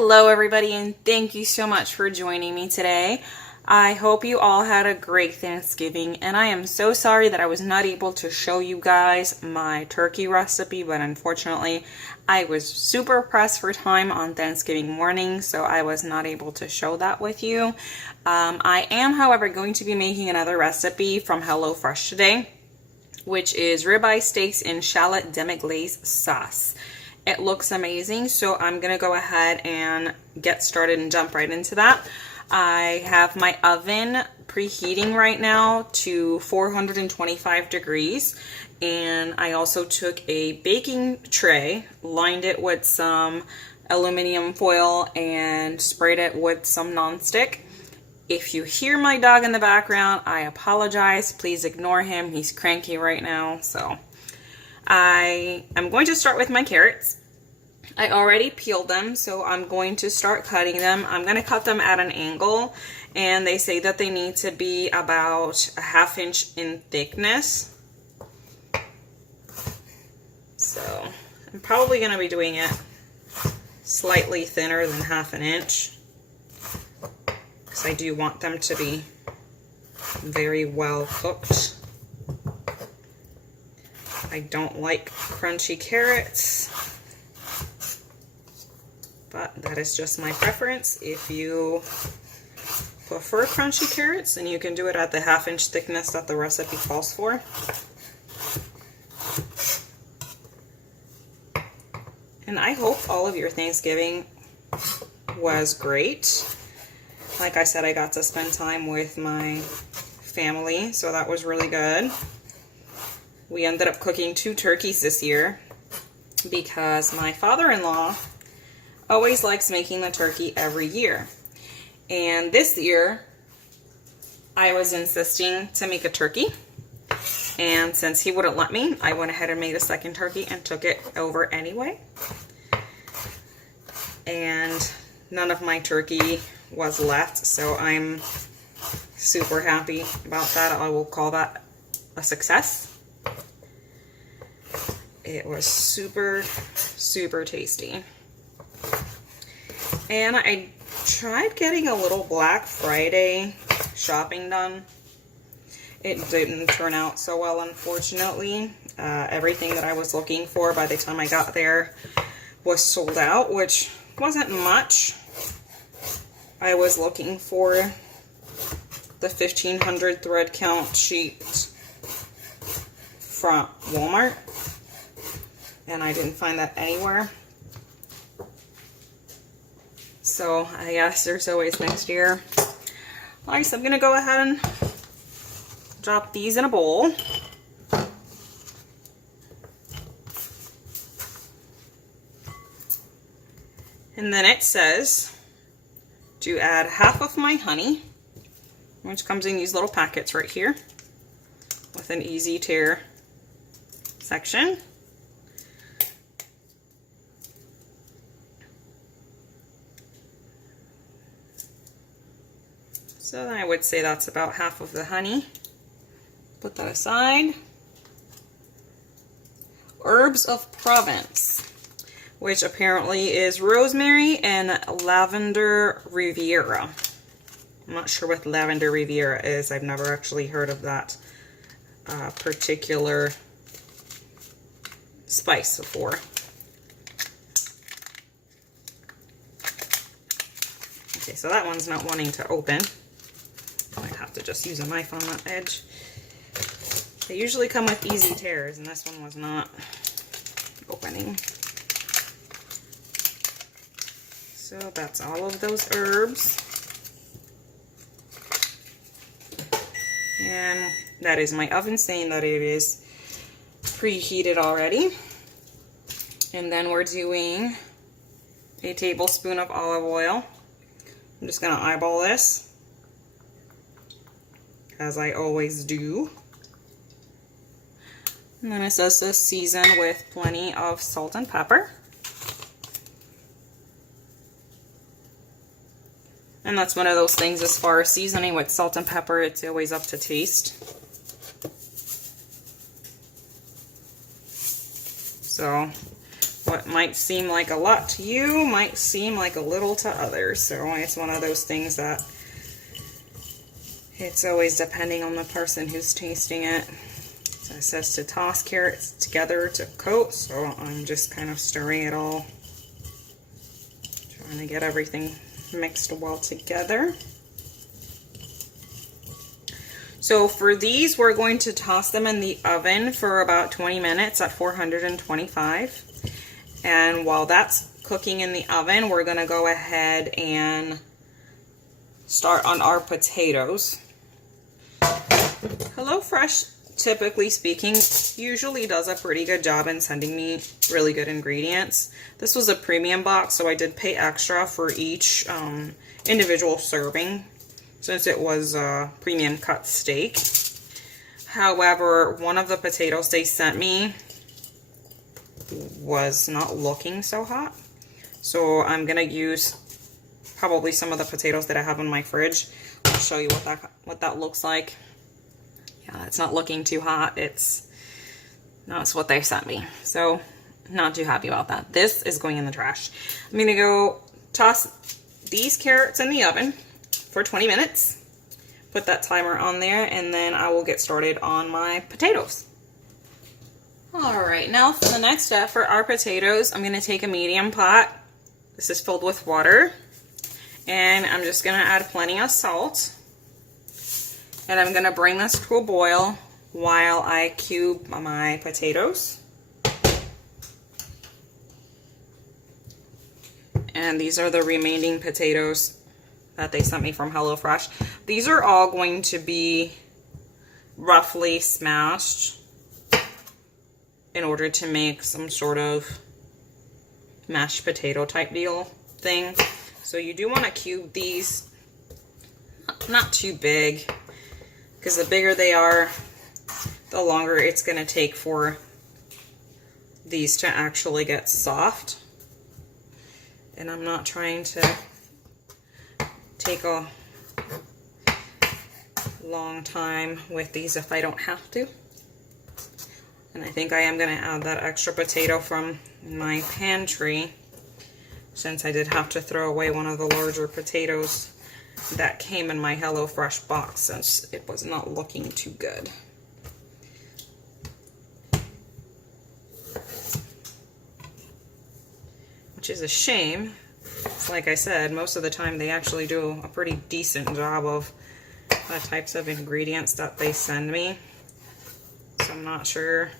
Hello everybody, and thank you so much for joining me today. I hope you all had a great Thanksgiving, and I am so sorry that I was not able to show you guys my turkey recipe, but unfortunately I was super pressed for time on Thanksgiving morning, so I was not able to show that with you. I am, however, going to be making another recipe from HelloFresh today, which is ribeye steaks in Shallot Demi-Glaze sauce. It looks amazing, so I'm gonna go ahead and get started and jump right into that. I have my oven preheating right now to 425 degrees, and I also took a baking tray, lined it with some aluminum foil, and sprayed it with some nonstick. If you hear my dog in the background, I apologize. Please ignore him. He's cranky right now. So I am going to start with my carrots. I already peeled them, so I'm going to start cutting them. I'm going to cut them at an angle, and they say that they need to be about a ½ inch in thickness. So I'm probably going to be doing it slightly thinner than ½ an inch, because I do want them to be very well cooked. I don't like crunchy carrots, but that is just my preference. If you prefer crunchy carrots, then you can do it at the ½ inch thickness that the recipe calls for. And I hope all of your Thanksgiving was great. Like I said, I got to spend time with my family, so that was really good. We ended up cooking 2 turkeys this year because my father-in-law always likes making the turkey every year. And this year, I was insisting to make a turkey. And since he wouldn't let me, I went ahead and made a second turkey and took it over anyway. And none of my turkey was left, so I'm super happy about that. I will call that a success. It was super, super tasty. And I tried getting a little Black Friday shopping done. It didn't turn out so well, unfortunately. Everything that I was looking for by the time I got there was sold out, which wasn't much. I was looking for the 1500 thread count sheet from Walmart, and I didn't find that anywhere. So I guess there's always next year. Alright, so I'm going to go ahead and drop these in a bowl. And then it says to add half of my honey, which comes in these little packets right here with an easy tear section. So I would say that's about half of the honey. Put that aside. Herbs of Provence, which apparently is rosemary and lavender Riviera. I'm not sure what lavender Riviera is. I've never actually heard of that particular spice before. Okay, so that one's not wanting to open. I might have to just use a knife on that edge. They usually come with easy tears, and this one was not opening. So that's all of those herbs. And that is my oven saying that it is preheated already. And then we're doing a tablespoon of olive oil. I'm just going to eyeball this, as I always do. And then it says to season with plenty of salt and pepper. And that's one of those things, as far as seasoning with salt and pepper, it's always up to taste. So what might seem like a lot to you might seem like a little to others. So it's one of those things that it's always depending on the person who's tasting it. So it says to toss carrots together to coat, so I'm just kind of stirring it all, trying to get everything mixed well together. So for these, we're going to toss them in the oven for about 20 minutes at 425. And while that's cooking in the oven, we're going to go ahead and start on our potatoes. HelloFresh, typically speaking, usually does a pretty good job in sending me really good ingredients. This was a premium box, so I did pay extra for each individual serving, since it was a premium cut steak. However, one of the potatoes they sent me was not looking so hot. So I'm gonna use probably some of the potatoes that I have in my fridge. I'll show you what that looks like. Yeah, it's not looking too hot. That's what they sent me. So not too happy about that. This is going in the trash. I'm gonna go toss these carrots in the oven for 20 minutes, put that timer on there, and then I will get started on my potatoes. Alright, now for the next step for our potatoes, I'm going to take a medium pot. This is filled with water, and I'm just going to add plenty of salt, and I'm going to bring this to a boil while I cube my potatoes. And these are the remaining potatoes that they sent me from HelloFresh. These are all going to be roughly smashed in order to make some sort of mashed potato type deal thing. So you do want to cube these, not too big, because the bigger they are, the longer it's going to take for these to actually get soft. And I'm not trying to take a long time with these if I don't have to. And I think I am going to add that extra potato from my pantry, since I did have to throw away one of the larger potatoes that came in my HelloFresh box, since it was not looking too good. Which is a shame. Like I said, most of the time they actually do a pretty decent job of the types of ingredients that they send me. So I'm not sure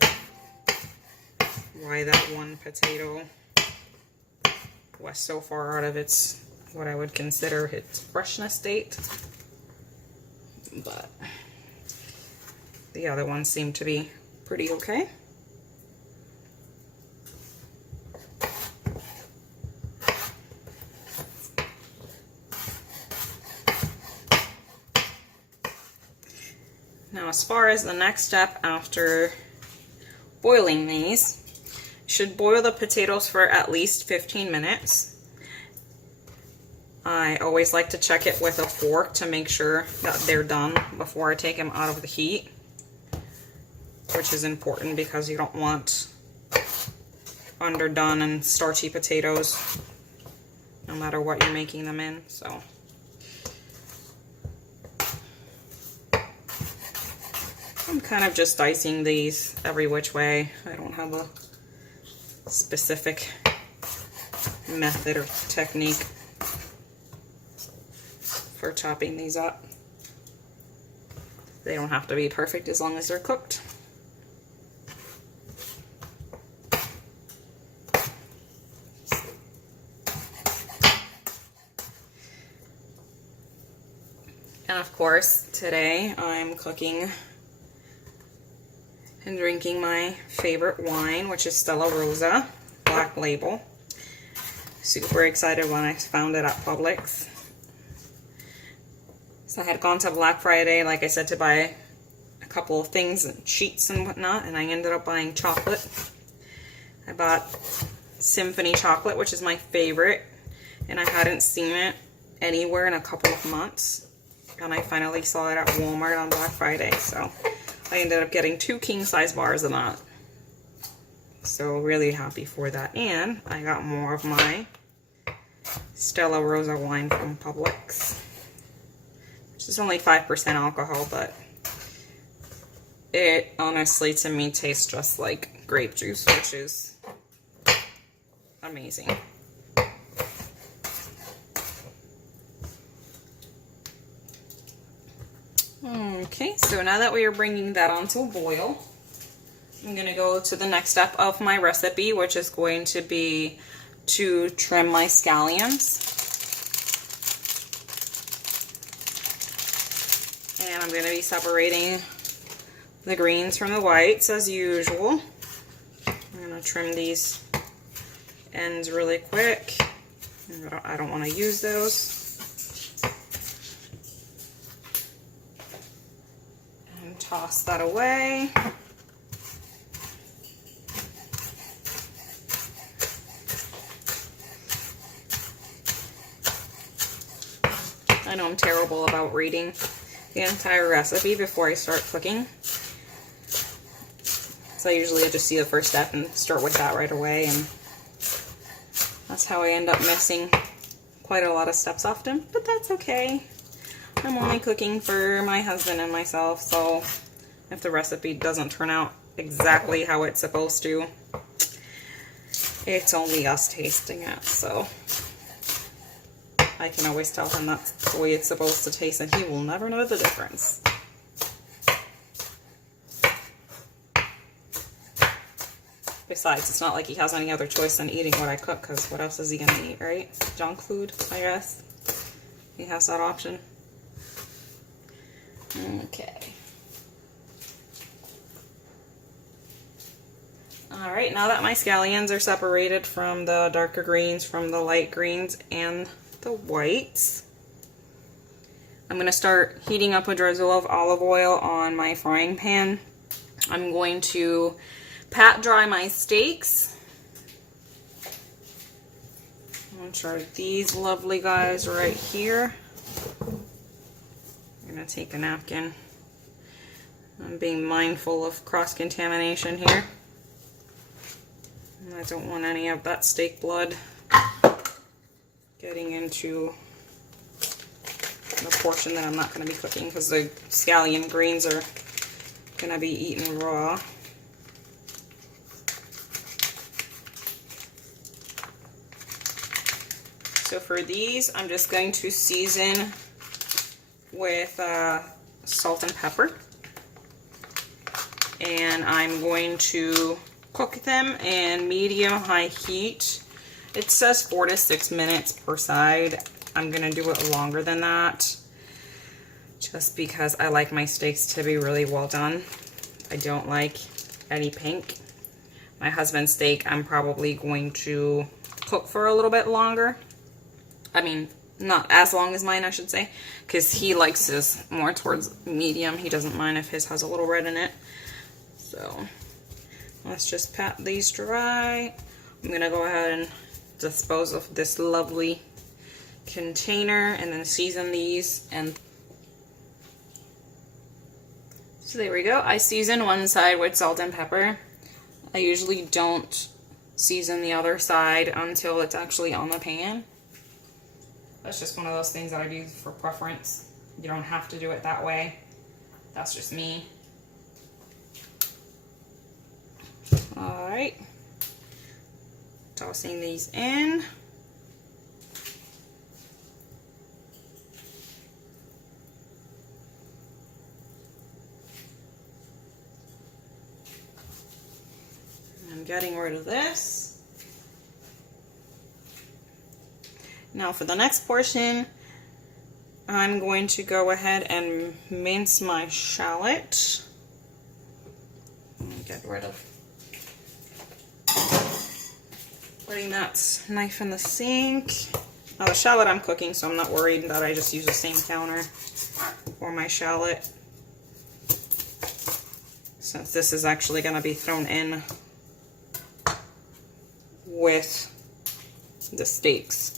why that one potato was so far out of its, what I would consider its freshness date. But the other ones seem to be pretty okay. Now, as far as the next step after boiling these, you should boil the potatoes for at least 15 minutes. I always like to check it with a fork to make sure that they're done before I take them out of the heat, which is important because you don't want underdone and starchy potatoes no matter what you're making them in. So I'm kind of just dicing these every which way. I don't have a specific method or technique for chopping these up. They don't have to be perfect as long as they're cooked. And of course, today I'm cooking and drinking my favorite wine, which is Stella Rosa, Black Label. Super excited when I found it at Publix. So I had gone to Black Friday, like I said, to buy a couple of things, and sheets and whatnot, and I ended up buying chocolate. I bought Symphony chocolate, which is my favorite, and I hadn't seen it anywhere in a couple of months. And I finally saw it at Walmart on Black Friday, so I ended up getting 2 king-size bars of that. So really happy for that. And I got more of my Stella Rosa wine from Publix, which is only 5% alcohol, but it honestly to me tastes just like grape juice, which is amazing. Okay, so now that we are bringing that onto a boil, I'm going to go to the next step of my recipe, which is going to be to trim my scallions. And I'm going to be separating the greens from the whites as usual. I'm going to trim these ends really quick. I don't want to use those. And toss that away. I know I'm terrible about reading the entire recipe before I start cooking. So usually I just see the first step and start with that right away, and that's how I end up missing quite a lot of steps often, but that's okay. I'm only cooking for my husband and myself, so if the recipe doesn't turn out exactly how it's supposed to, it's only us tasting it, so I can always tell him that's the way it's supposed to taste, and he will never know the difference. Besides, it's not like he has any other choice than eating what I cook, because what else is he going to eat, right? Junk food, I guess. He has that option. Okay. Alright, now that my scallions are separated from the darker greens, from the light greens, and the whites, I'm going to start heating up a drizzle of olive oil on my frying pan. I'm going to pat dry my steaks. I'm going to try these lovely guys right here. I'm going to take a napkin. I'm being mindful of cross-contamination here. I don't want any of that steak blood getting into the portion that I'm not going to be cooking, because the scallion greens are going to be eaten raw. So for these, I'm just going to season with salt and pepper. And I'm going to cook them in medium-high heat. It says 4 to 6 minutes per side. I'm going to do it longer than that, just because I like my steaks to be really well done. I don't like any pink. My husband's steak, I'm probably going to cook for a little bit longer. I mean, not as long as mine, I should say, because he likes his more towards medium. He doesn't mind if his has a little red in it. So let's just pat these dry. I'm going to go ahead and dispose of this lovely container and then season these. And so there we go. I season one side with salt and pepper. I usually don't season the other side until it's actually on the pan. That's just one of those things that I do for preference. You don't have to do it that way. That's just me. Alright. Tossing these in. I'm getting rid of this. Now for the next portion, I'm going to go ahead and mince my shallot. Get rid of putting that knife in the sink. Now the shallot I'm cooking, so I'm not worried that I just use the same counter for my shallot, since this is actually going to be thrown in with the steaks.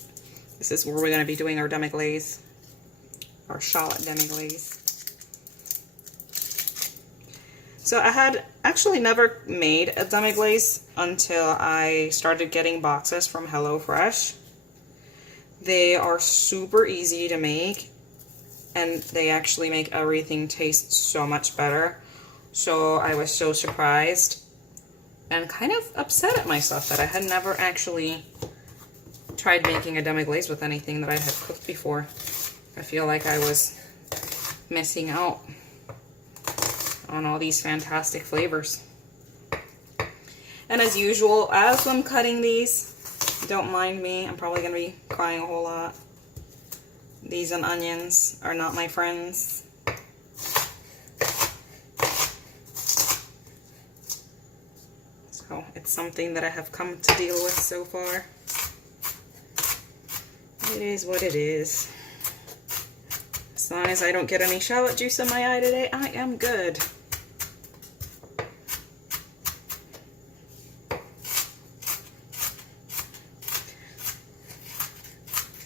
This is where we're going to be doing our demi-glaze, our shallot demi-glaze. So I had actually never made a demi-glaze until I started getting boxes from HelloFresh. They are super easy to make, and they actually make everything taste so much better. So I was so surprised and kind of upset at myself that I had never actually tried making a demi-glaze with anything that I had cooked before. I feel like I was missing out on all these fantastic flavors. And as usual, as I'm cutting these, don't mind me, I'm probably going to be crying a whole lot. These and onions are not my friends. So it's something that I have come to deal with so far. It is what it is. As long as I don't get any shallot juice in my eye today, I am good.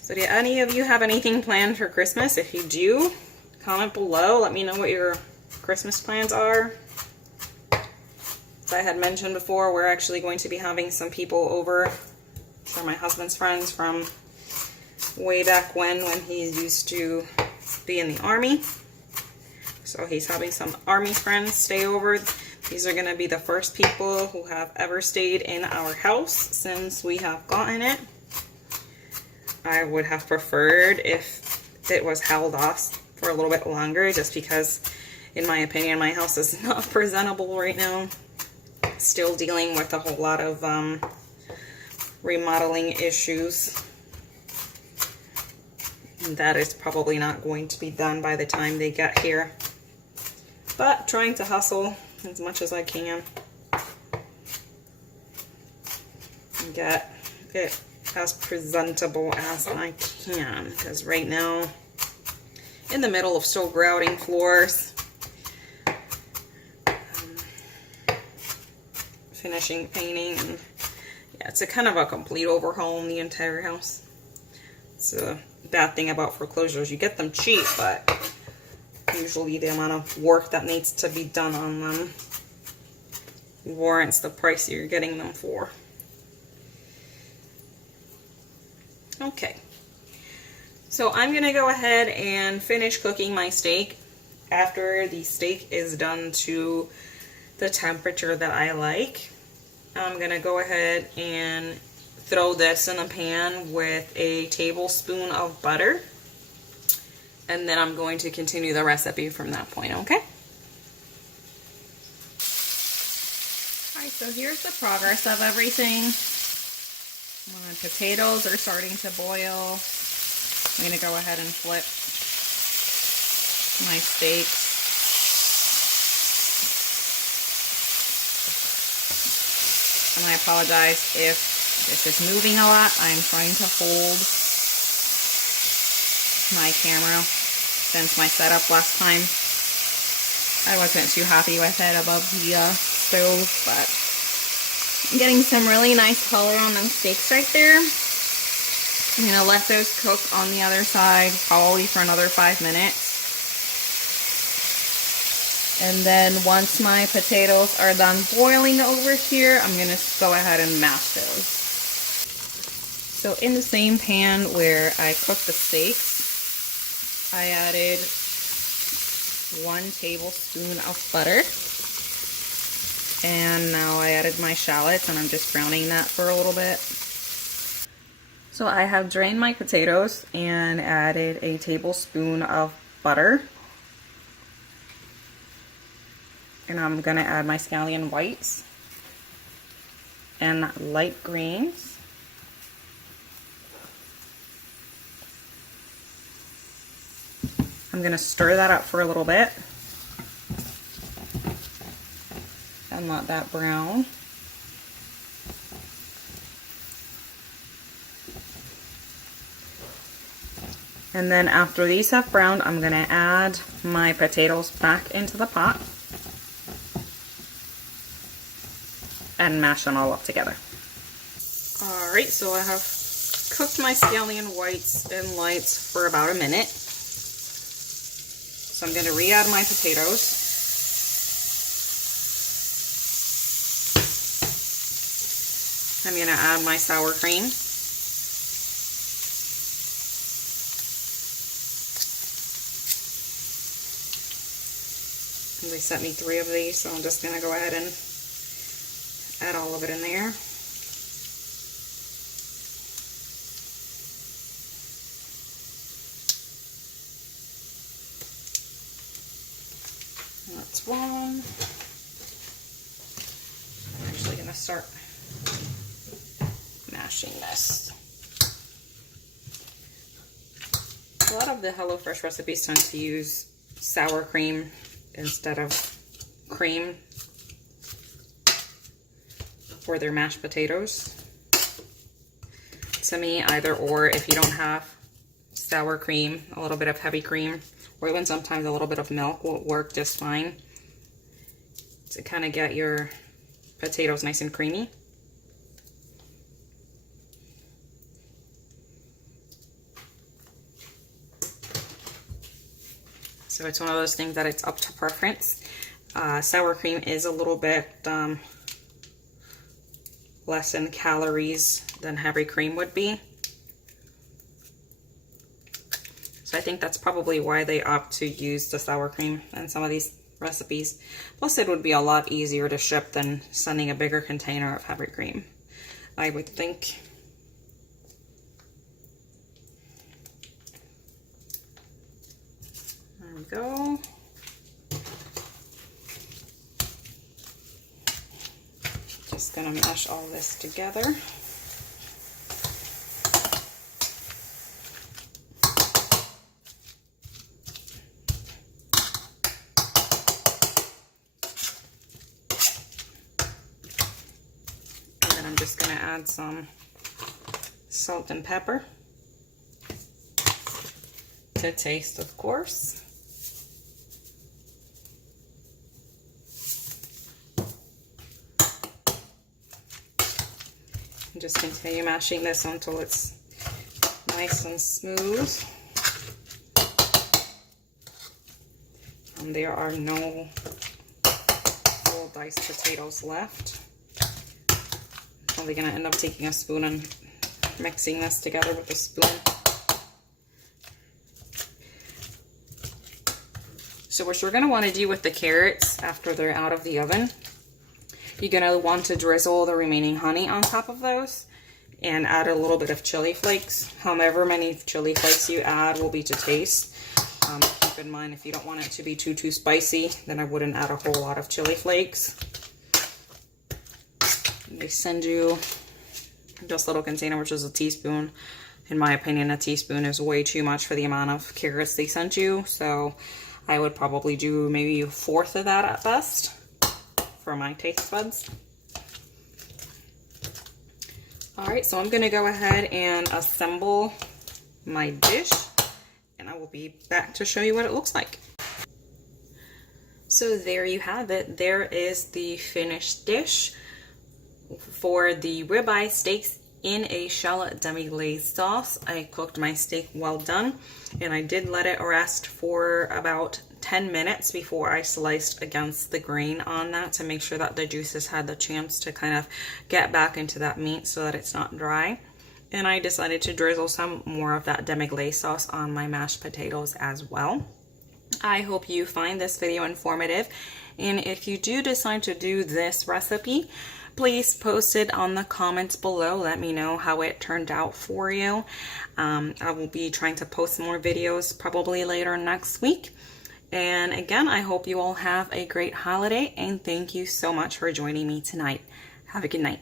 So do any of you have anything planned for Christmas? If you do, comment below. Let me know what your Christmas plans are. As I had mentioned before, we're actually going to be having some people over. These are my husband's friends from way back when he used to be in the Army. So he's having some Army friends stay over. These are going to be the first people who have ever stayed in our house since we have gotten it. I would have preferred if it was held off for a little bit longer, just because, in my opinion, my house is not presentable right now. Still dealing with a whole lot of remodeling issues. That is probably not going to be done by the time they get here. But trying to hustle as much as I can and get it as presentable as I can. Because right now, in the middle of still grouting floors, finishing painting, and yeah, it's a kind of a complete overhaul in the entire house. It's a bad thing about foreclosures. You get them cheap, but usually the amount of work that needs to be done on them warrants the price you're getting them for. Okay, so I'm gonna go ahead and finish cooking my steak. After the steak is done to the temperature that I like, I'm gonna go ahead and throw this in a pan with a tablespoon of butter, and then I'm going to continue the recipe from that point, okay? Alright, so here's the progress of everything. My potatoes are starting to boil. I'm going to go ahead and flip my steaks. And I apologize if this is moving a lot. I'm trying to hold my camera since my setup last time. I wasn't too happy with it above the stove, but I'm getting some really nice color on them steaks right there. I'm going to let those cook on the other side probably for another 5 minutes. And then once my potatoes are done boiling over here, I'm going to go ahead and mash those. So in the same pan where I cooked the steaks, I added 1 tablespoon of butter. And now I added my shallots, and I'm just browning that for a little bit. So I have drained my potatoes and added a tablespoon of butter. And I'm going to add my scallion whites and light greens. I'm going to stir that up for a little bit and let that brown. And then after these have browned, I'm going to add my potatoes back into the pot and mash them all up together. Alright, so I have cooked my scallion whites and lights for about a minute. So I'm going to re-add my potatoes. I'm gonna add my sour cream. And they sent me 3 of these, so I'm just gonna go ahead and add all of it in there. That's one. I'm actually gonna start mashing this. A lot of the HelloFresh recipes tend to use sour cream instead of cream for their mashed potatoes. To me, either or. If you don't have sour cream, a little bit of heavy cream, or even sometimes a little bit of milk will work just fine to kind of get your potatoes nice and creamy. So it's one of those things that it's up to preference. Sour cream is a little bit less in calories than heavy cream would be. So I think that's probably why they opt to use the sour cream in some of these recipes. Plus it would be a lot easier to ship than sending a bigger container of heavy cream, I would think. There we go. Just gonna mash all this together. And then I'm just gonna add some salt and pepper to taste, of course. And just continue mashing this until it's nice and smooth. And there are no full diced potatoes left. I'm probably gonna end up taking a spoon and mixing this together with a spoon. So what you're gonna wanna do with the carrots after they're out of the oven, you're gonna want to drizzle the remaining honey on top of those and add a little bit of chili flakes. However many chili flakes you add will be to taste. Keep in mind, if you don't want it to be too spicy, then I wouldn't add a whole lot of chili flakes. They send you just a little container, which is a teaspoon. In my opinion, a teaspoon is way too much for the amount of carrots they sent you. So I would probably do maybe a 1/4 of that at best for my taste buds. All right, so I'm gonna go ahead and assemble my dish, and I will be back to show you what it looks like. So there you have it. There is the finished dish for the ribeye steaks in a shallot demi-glaze sauce. I cooked my steak well done, and I did let it rest for about 10 minutes before I sliced against the grain on that to make sure that the juices had the chance to kind of get back into that meat so that it's not dry. And I decided to drizzle some more of that demi-glaze sauce on my mashed potatoes as well. I hope you find this video informative, and if you do decide to do this recipe, please post it on the comments below. Let me know how it turned out for you. I will be trying to post more videos probably later next week. And again, I hope you all have a great holiday, and thank you so much for joining me tonight. Have a good night.